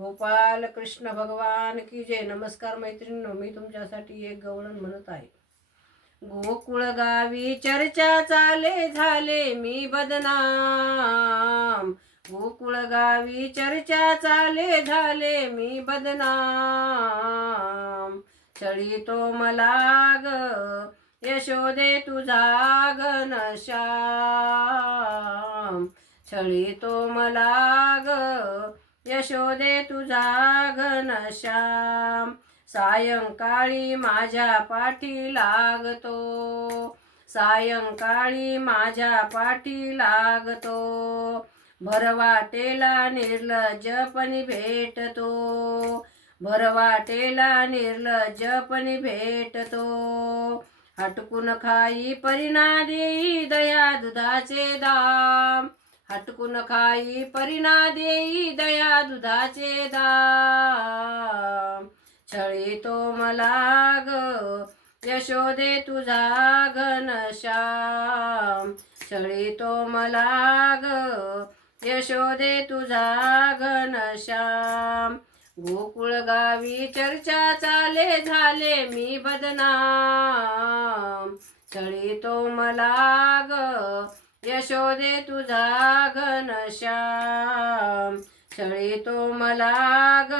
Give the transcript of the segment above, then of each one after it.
गोपाल कृष्ण भगवान की जय. नमस्कार मैत्रिणींनो मी तुमच्यासाठी एक गवळण म्हणत आहे. गोकुळ गावी चर्चा चाले झाले मी बदनाम. गोकुळ गावी चर्चा चाले झाले मी बदनाम. चळी तो मला ग यशोदे तुझा घनश्याम छळी तो मला यशोदे तुझा घनश्याम सायंकाळी माझ्या पाठी लागतो. सायंकाळी माझ्या पाठी लागतो. भरवाटेला निर्लज्जपणी भेटतो. भरवाटेला निर्लज्जपणी भेटतो. हटकून खाई परिणा देई दया दुधाचे दाम. हटकून खाई परिणा देई दया दुधाचे दाम. छळी तो मला ग यशोदे तुझा घनश्याम छळी तो मला ग यशोदे तुझा घनश्याम गोकुळ गावी चर्चा चाले झाले मी बदनाम. छळी तो मला ग यशोदे तुझा घनश्याम छळी तो मला ग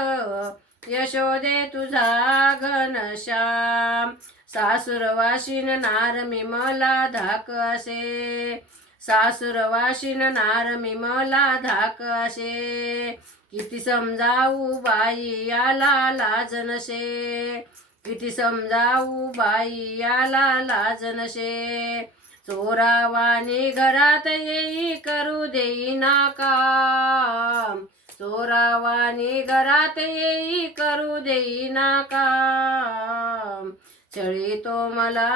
यशोदे तुझा घनश्याम सासुरवाशीन नार मी मला धाक असे. सासुरवाशीन नार मी मला धाक असे. किती समजाऊ बाई याला लाज नसे. किती समजाऊ बाई याला लाज नसे. चोरावानी घरात येई करू देईना काम चोरावानी घरात येई करू देईना काम चळी तो मला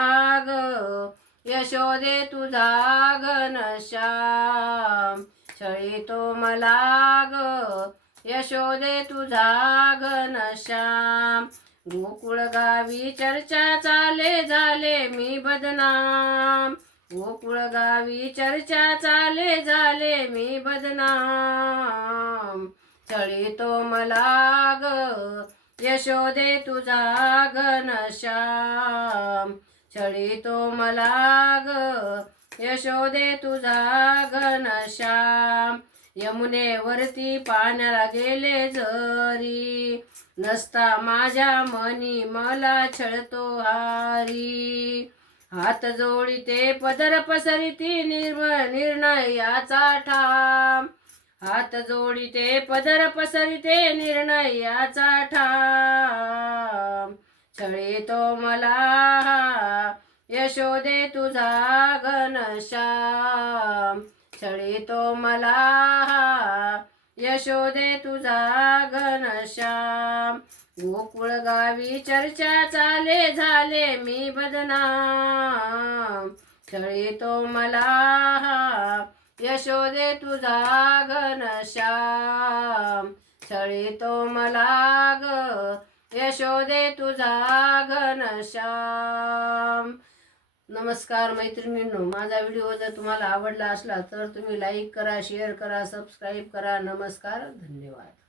ग यशोदे तुझा घनश्याम छळी तो मला ग यशोदे तुझा घनश्याम गोकुळ गावी चर्चा चाले झाले मी बदनाम. गोकुळ गावी चर्चा चाले झाले मी बदनाम. चळीतो मला ग यशोदे तुझा घनश्याम छळी तो मला ग यशोदे तुझा घनश्याम यमुनेवरती पाण्याला गेले जरी नसता माझ्या मनी मला छळतो हारी. हात जोडी ते पदर पसरिती निर्म निर्णयाचा ठाम. हात जोडीते पदर पसरिते निर्णयाचा ठाम. छळे तो मला यशोदे तुझा घनश्याम छळे तो मला यशोदे तुझा घनश्याम गोकुळ गावी चर्चा चाले झाले मी बदनाम. छळे तो मला यशोदे तुझा घनश्याम छळे तो मला ग यशोदे तुझा घनश्याम नमस्कार मैत्रिणींनो माझा व्हिडिओ जर तुम्हाला आवडला असला तर तुम्ही लाईक करा शेअर करा सबस्क्राईब करा. नमस्कार धन्यवाद.